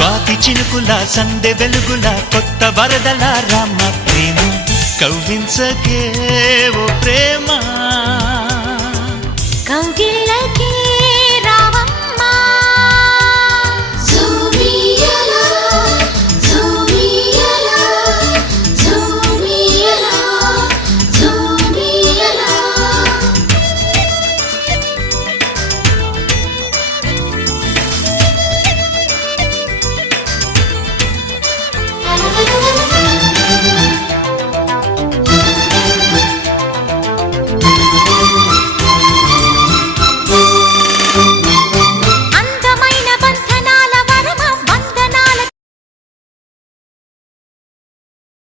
స్వాతి చినుకుల సందె వెలుగుల కొత్త వరదల రామ ప్రేమ కవ్వించకే ఓ ప్రేమ కౌగిళ్ళకే